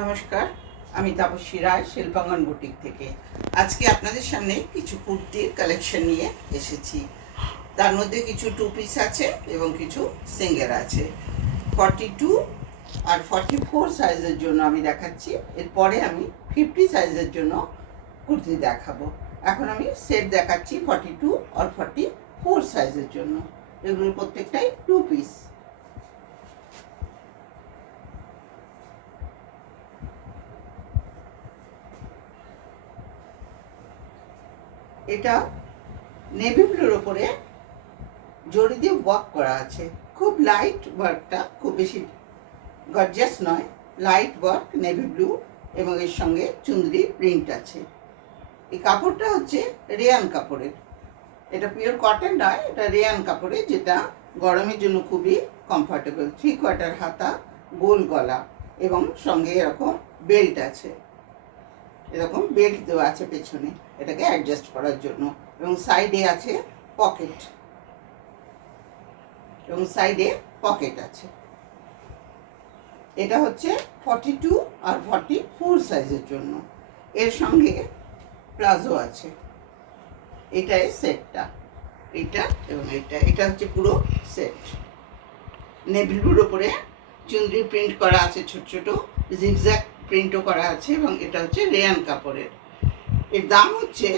নমস্কার, আমি তাপসী রায় শিল্পাঙ্গন বুটিক থেকে। আজকে আপনাদের সামনে কিছু কুর্তির কালেকশন নিয়ে এসেছি। তার মধ্যে কিছু 2 পিস আছে এবং কিছু সিঙ্গেল আছে। 42 আর 44 সাইজের জন্য আমি দেখাচ্ছি। এরপরে আমি 50 সাইজের জন্য কুর্তি দেখাবো। এখন আমি সেট দেখাচ্ছি 42 আর 44 সাইজের জন্য। এগুলোর প্রত্যেকটাই 2 পিস। এটা নেভি ব্লুর ওপরে জড়ি দিয়ে ওয়ার্ক করা আছে। খুব লাইট ওয়ার্কটা, খুব বেশি গর্জিয়াস নয়, লাইট ওয়ার্ক নেভি ব্লু এবং এর সঙ্গে চুনরি প্রিন্ট আছে। এই কাপড়টা হচ্ছে রেয়ান কাপড়ের। এটা পিওর কটন নয়, এটা রেয়ান কাপড়ের, যেটা গরমের জন্য খুবই কমফর্টেবল। 3/4 হাতা, গোল গলা এবং সঙ্গে এরকম বেল্ট আছে। এরকম বেল্ট দেওয়া আছে পেছনে এটাকে অ্যাডজাস্ট করার জন্য, এবং সাইডে আছে পকেট, এবং সাইডে পকেট আছে। এটা হচ্ছে 42 আর 44 সাইজের জন্য। এর সঙ্গে প্লাজো আছে। এটাই সেটটা, এটা এবং এটা হচ্ছে পুরো সেট। নেভি ব্লুর ওপরে চুনরি প্রিন্ট করা আছে, ছোট ছোট জিগজ্যাগ প্রিন্টও করা আছে, এবং এটা হচ্ছে রেয়ান কাপড়ের। এর দাম হচ্ছে,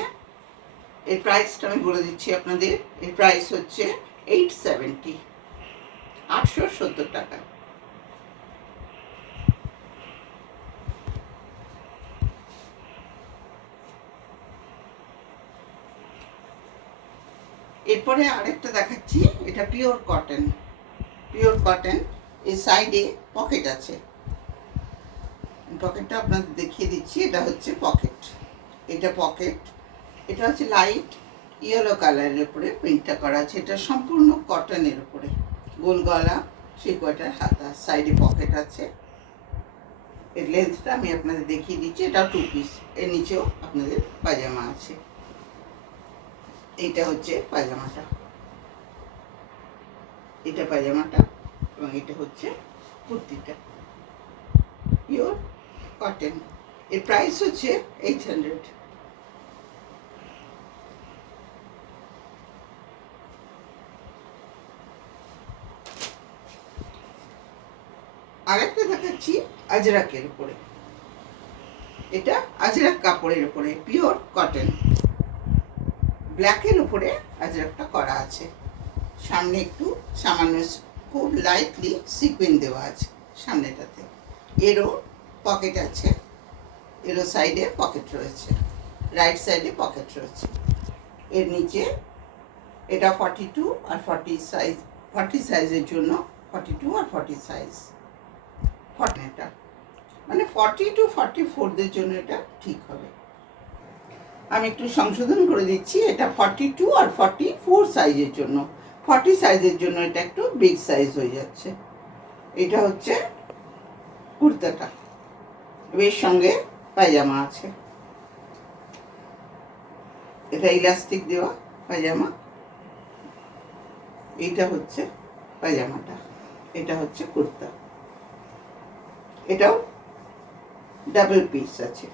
এর প্রাইসটা আমি বলে দিচ্ছি আপনাদের। এর প্রাইস হচ্ছে 870, 870 টাকা। এরপরে আরেকটা দেখাচ্ছি, এটা পিওর কটন। পিওর কটন, এর সাইডে পকেট আছে। পকেটটা আপনাদের দেখিয়ে দিচ্ছি। এটা হচ্ছে পকেট, এটা পকেট। এটা হচ্ছে লাইট ইয়েলো কালারের উপরে প্রিন্টটা করা আছে। এটা সম্পূর্ণ কটনের উপরে, গোল গলা, 3/4 হাতা, সাইডে পকেট আছে। এর লেন্থটা আমি আপনাদের দেখিয়ে দিচ্ছি। এটা 2 পিস। এর নিচেও আপনাদের পায়জামা আছে। এইটা হচ্ছে পায়জামাটা, এটা পায়জামাটা, এবং এটা হচ্ছে কুর্তিটা, পিওর কটন। এর প্রাইস হচ্ছে 800। আরেকটা দেখাচ্ছি আজরাকের উপরে। এটা আজরাক কাপড়ের উপরে, পিওর কটন, ব্ল্যাকের উপরে আজরাকটা করা আছে। সামনে একটু সামান্য খুব লাইটলি সিকুইন দেওয়া আছে সামনেটাতে। এরও পকেট আছে, এরও সাইডে পকেট রয়েছে, রাইট সাইডে পকেট রয়েছে। এর নিচে এটা 42 আর 40 সাইজ, 40 সাইজের জন্য 42 আর 40 সাইজ। এটা মানে 40 to 44দের জন্য এটা ঠিক হবে। আমি একটু সংশোধন করে দিচ্ছি, এটা 42 আর 44 সাইজের জন্য। 40 সাইজের জন্য এটা একটু বিগ সাইজ হয়ে যাচ্ছে। এটা হচ্ছে কুর্তাটা, এর সঙ্গে পায়জামা আছে। এটা ইলাস্টিক দেওয়া পায়জামা। এইটা হচ্ছে পায়জামাটা, এটা হচ্ছে কুর্তা। এটাও ডাবল পিস আছে,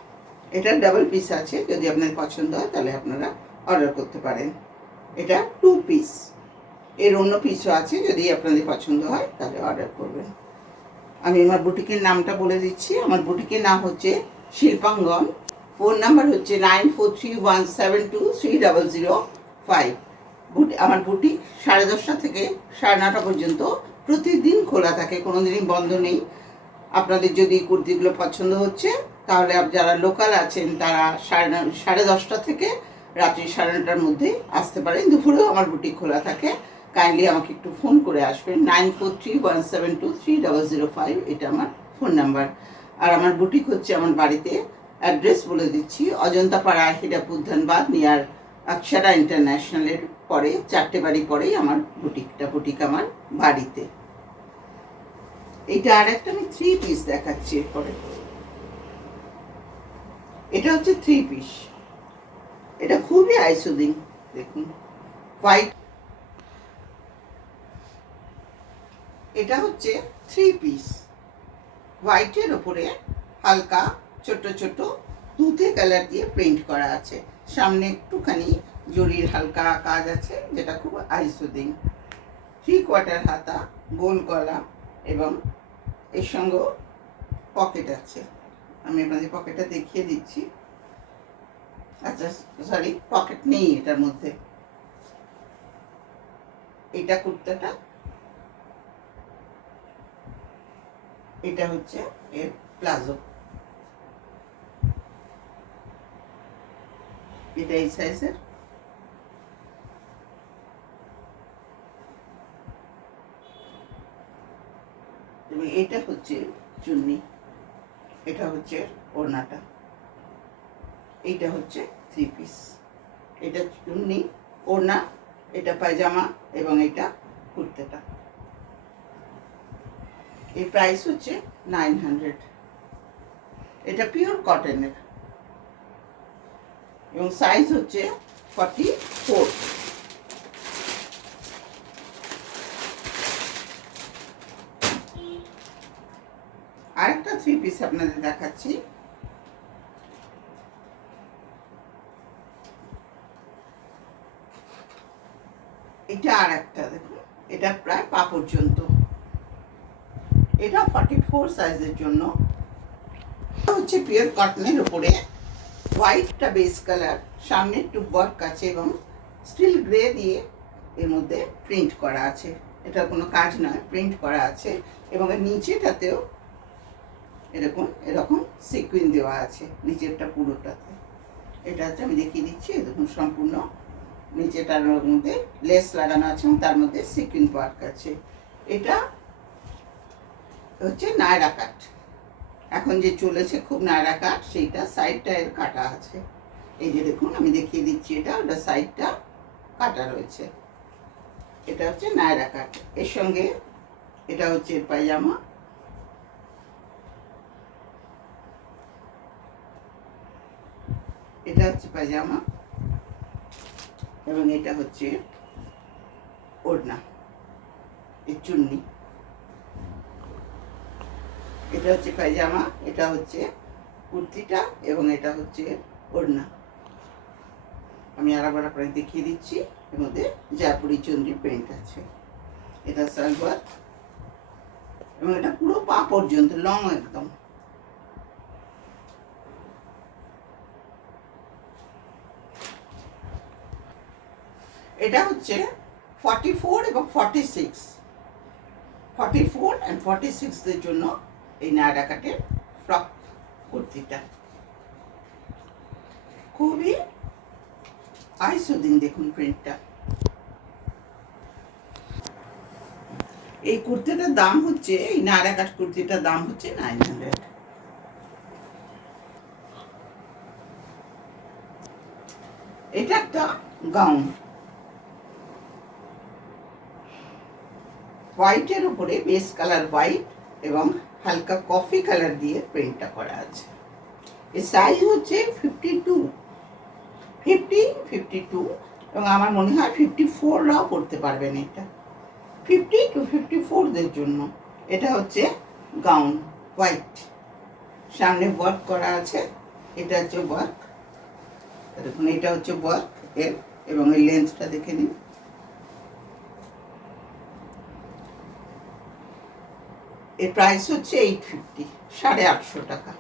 এটা ডাবল পিস আছে। যদি আপনার পছন্দ হয় তাহলে আপনারা অর্ডার করতে পারেন। এটা 2 পিস, এর অন্য পিসও আছে। যদি আপনাদের পছন্দ হয় তাহলে অর্ডার করবেন। আমি আমার বুটিকের নামটা বলে দিচ্ছি। আমার বুটিকের নাম হচ্ছে শিল্পাঙ্গন। ফোন নাম্বার হচ্ছে 9431723005। আমার বুটিক 10:30 থেকে 9:30 পর্যন্ত প্রতিদিন খোলা থাকে, কোনো দিনই বন্ধ নেই। আপনাদের যদি কুর্তিগুলো পছন্দ হচ্ছে তাহলে যারা লোকাল আছেন তারা 10:30 থেকে রাত্রি 9:30টার মধ্যে আসতে পারেন। দুপুরেও আমার বুটিক খোলা থাকে। কাইন্ডলি আমাকে একটু ফোন করে আসবেন। 9431723005, এটা আমার ফোন নাম্বার। আর আমার বুটিক হচ্ছে আমার বাড়িতে। অ্যাড্রেস বলে দিচ্ছি, অজন্তাপাড়া, হিরাপুর, ধানবাদ, নিয়ার অক্ষরা ইন্টারন্যাশনালের পরে 4টে বাড়ি পরেই আমার বুটিক আমার বাড়িতে। এইটা আর একটা আমি 3 পিস দেখাচ্ছি। এরপরে এটা হচ্ছে 3 পিস। এটা খুবই আইসুদিং, দেখুন, হোয়াইট। এটা হচ্ছে 3 পিস, হোয়াইটের ওপরে হালকা ছোট ছোট তুতে কালার দিয়ে প্রিন্ট করা আছে। সামনে একটুখানি জরির হালকা কাজ আছে, যেটা খুব আই সুদিং। 3/4 হাতা, গোল গলা, এবং এর সঙ্গেও পকেট আছে। আমি আপনাদের পকেটটা দেখিয়ে দিচ্ছি। আচ্ছা, সরি, পকেট নেই এটার মধ্যে। এটা কুর্তাটা, এটা হচ্ছে এর প্লাজো। এটা এই সাইজের। এবং এটা হচ্ছে চুন্নি, এটা হচ্ছে ওড়নাটা, এইটা হচ্ছে 3 পিস। এটা চুন্নি, ওড়না, এটা পায়জামা, এবং এটা কুর্তাটা। এই প্রাইস হচ্ছে 900। এটা পিওর কটনের এবং সাইজ হচ্ছে 44। আরেকটা 3 পিস আপনাদের দেখাচ্ছি। এটা আর একটা দেখুন, এটা প্রায় পা পর্যন্ত। এটা 44 সাইজের জন্য। হচ্ছে পিওর কটনের উপরে হোয়াইটটা বেস কালার, সামনে একটু ওয়ার্ক আছে এবং স্টিল গ্রে দিয়ে এর মধ্যে প্রিন্ট করা আছে। এটা কোনো কাজ নয়, প্রিন্ট করা আছে। এবং এর নিচেটাতেও এরকম সিকুইন দেওয়া আছে, নিচেরটা পুরোটাতে। এটা হচ্ছে, আমি দেখিয়ে দিচ্ছি, দেখুন সম্পূর্ণ নিচেটার মধ্যে লেস লাগানো আছে এবং তার মধ্যে সিকুইন ওয়ার্ক আছে। এটা হচ্ছে নায়রা কাট। এখন যে চলেছে খুব নায়রা কাট, সেইটা সাইডটা এর কাটা আছে। এই যে দেখুন, আমি দেখিয়ে দিচ্ছি, এটা ওটা সাইডটা কাটা রয়েছে। এটা হচ্ছে নায়রা কাট। এর সঙ্গে এটা হচ্ছে পায়জামা, এটা হচ্ছে পায়জামা, এবং এটা হচ্ছে ওড়না, এই চুন্নি। এটা হচ্ছে পায়জামা, এটা হচ্ছে কুর্তিটা, এবং এটা হচ্ছে ওড়না। আমি আরেকবার আপনাকে দেখিয়ে দিচ্ছি। এর মধ্যে জয়পুরি চন্দ্রি প্রিন্ট আছে। এটা সালোয়ার, এবং এটা পুরো পা পর্যন্ত লং একদম। এটা হচ্ছে 44 এবং 46, 44 and 46 জন্য এই নায়রা কাটের ফ্রক কুর্তিটা খুবই আই সুদিং। দেখুন প্রিন্টটা। এই কুর্তিটার দাম হচ্ছে, এই নায়রা কাট কুর্তিটার দাম হচ্ছে 900। এটা একটা গাউন, হোয়াইটের উপরে বেস কালার হোয়াইট এবং হালকা কফি কালার দিয়ে প্রিন্টটা করা আছে। এর সাইজ হচ্ছে 52 এবং আমার মনে হয় 54রাও পড়তে পারবেন। এটা 50 to 54দের জন্য। এটা হচ্ছে গাউন, হোয়াইট, সামনে ওয়ার্ক করা আছে। এটা হচ্ছে ওয়ার্ক, দেখুন এটা হচ্ছে ওয়ার্ক এর, এবং এই লেন্সটা দেখে নিন। এর প্রাইস হচ্ছে 850, 850 টাকা।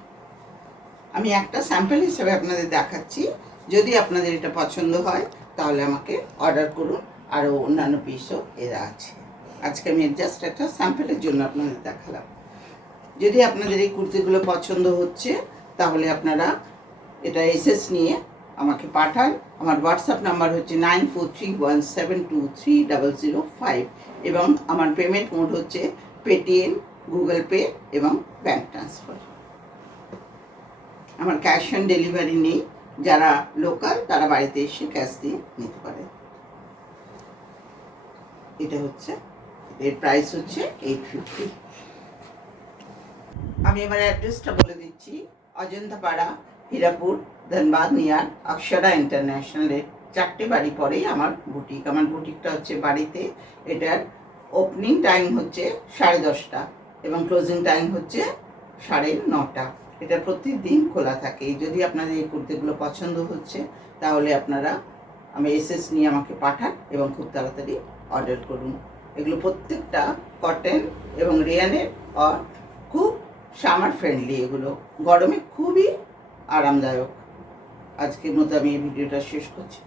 আমি একটা স্যাম্পল হিসেবে আপনাদের দেখাচ্ছি। যদি আপনাদের এটা পছন্দ হয় তাহলে আমাকে অর্ডার করুন, আরও অন্যান্য পিসও এরা আছে। আজকে আমি জাস্ট একটা স্যাম্পলের জন্য আপনাদের দেখালাম। যদি আপনাদের এই কুর্তিগুলো পছন্দ হচ্ছে তাহলে আপনারা এটা এসএস নিয়ে আমাকে পাঠান। আমার হোয়াটসঅ্যাপ নাম্বার হচ্ছে 9431723005 এবং আমার পেমেন্ট মোড হচ্ছে পেটিএম, গুগল পে এবং ব্যাঙ্ক ট্রান্সফার। আমার ক্যাশ অন ডেলিভারি নেই। যারা লোকাল তারা বাড়িতে এসে ক্যাশ দিয়ে নিতে পারে। এটা হচ্ছে, এর প্রাইস হচ্ছে 850। আমি এবার অ্যাড্রেসটা বলে দিচ্ছি। অজন্তা পাড়া, হীরাপুর, ধনবাদ নিয়ার অক্ষরা ইন্টারন্যাশনালের 4টে বাড়ি পরেই আমার বুটিক। আমার বুটিকটা হচ্ছে বাড়িতে। এটার ওপেনিং টাইম হচ্ছে 10:30 এবং ক্লোজিং টাইম হচ্ছে 9:30। এটা প্রতিদিন খোলা থাকে। যদি আপনাদের এই কুর্তিগুলো পছন্দ হচ্ছে তাহলে আপনারা এসএস নিয়ে আমাকে পাঠান এবং খুব তাড়াতাড়ি অর্ডার করুন। এগুলো প্রত্যেকটা কটন এবং রেয়ানের আর খুব সামার ফ্রেন্ডলি। এগুলো গরমে খুবই আরামদায়ক। আজকের মতো আমি এই ভিডিওটা শেষ করছি।